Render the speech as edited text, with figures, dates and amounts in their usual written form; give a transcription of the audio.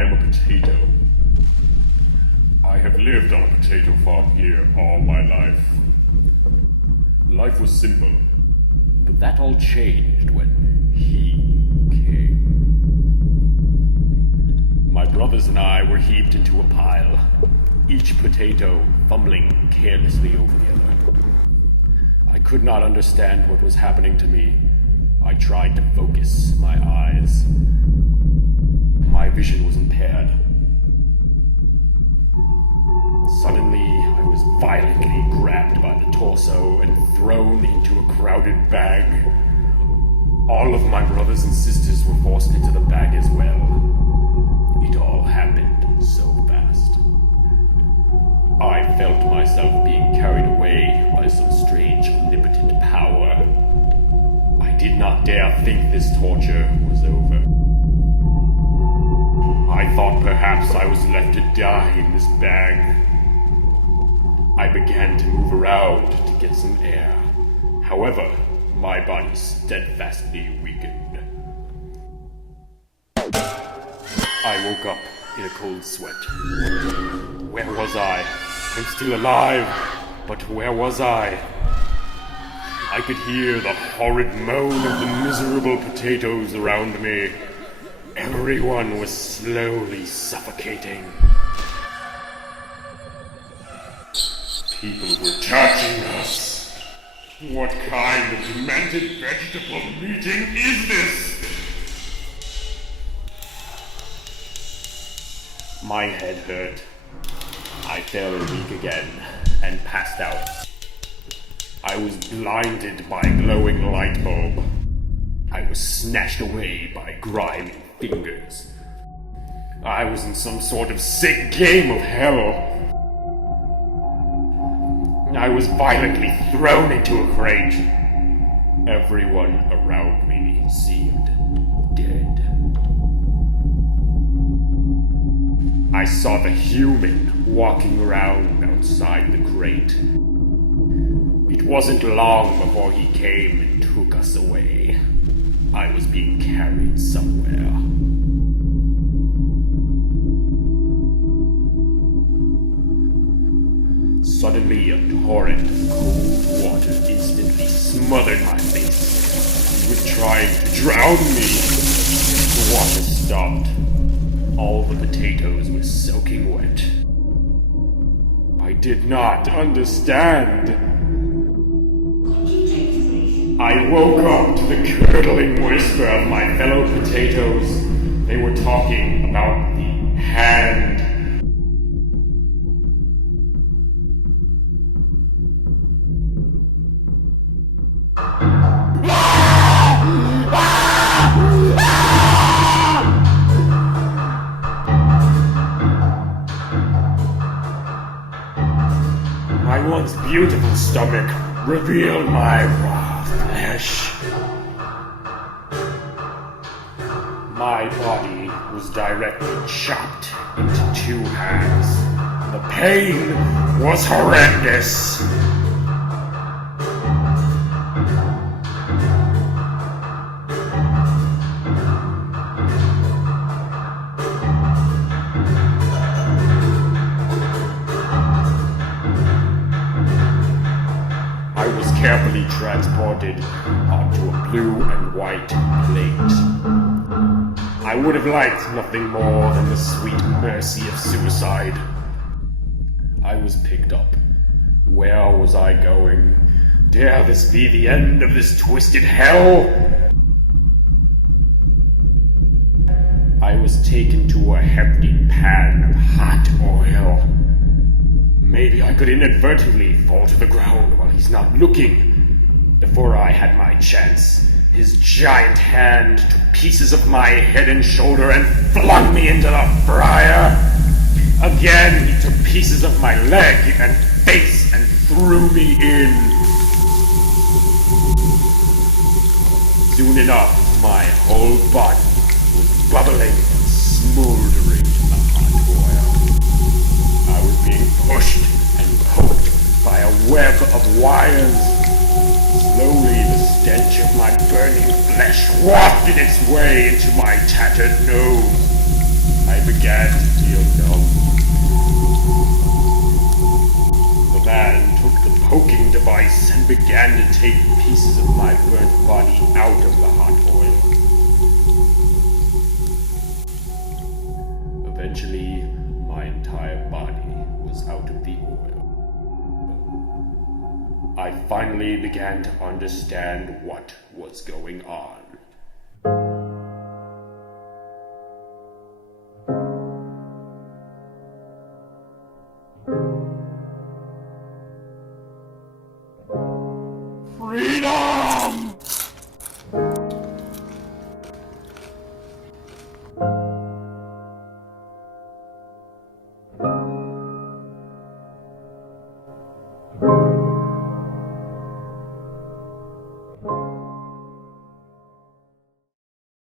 I am a potato. I have lived on a potato farm here all my life. Life was simple, but that all changed when he came. My brothers and I were heaped into a pile, each potato fumbling carelessly over the other. I could not understand what was happening to me. I tried to focus my eyes. My vision was impaired. Suddenly, I was violently grabbed by the torso and thrown into a crowded bag. All of my brothers and sisters were forced into the bag as well. It all happened so fast. I felt myself being carried away by some strange omnipotent power. I did not dare think this torture was over. I thought perhaps I was left to die in this bag. I began to move around to get some air. However, my body steadfastly weakened. I woke up in a cold sweat. Where was I? I'm still alive, but where was I? I could hear the horrid moan of the miserable potatoes around me. Everyone was slowly suffocating. People were touching us. What kind of demented vegetable meeting is this? My head hurt. I fell weak again and passed out. I was blinded by a glowing light bulb. I was snatched away by grimy fingers. I was in some sort of sick game of hell. I was violently thrown into a crate. Everyone around me seemed dead. I saw the human walking around outside the crate. It wasn't long before he came and took us away. I was being carried somewhere. Suddenly, a torrent of cold water instantly smothered my face. It was trying to drown me. The water stopped. All the potatoes were soaking wet. I did not understand. I woke up to the curdling whisper of my fellow potatoes. They were talking about the hand. My once beautiful stomach revealed my raw flesh. My body was directly chopped into two halves. The pain was horrendous. I was carefully transported onto a blue and white plate. I would have liked nothing more than the sweet mercy of suicide. I was picked up. Where was I going? Dare this be the end of this twisted hell? I was taken to a hefty pan of hot oil. Maybe I could inadvertently fall to the ground while he's not looking. Before I had my chance, his giant hand took pieces of my head and shoulder and flung me into the fryer. Again, he took pieces of my leg and face and threw me in. Soon enough, my whole body was bubbling and smoldering in the hot oil. I was being pushed and poked by a web of wires. Slowly, the stench of my burning flesh wafted its way into my tattered nose. I began to feel numb. The man took the poking device and began to take pieces of my burnt body out of the hot oil. Eventually, my entire body was out of the oil. I finally began to understand what was going on.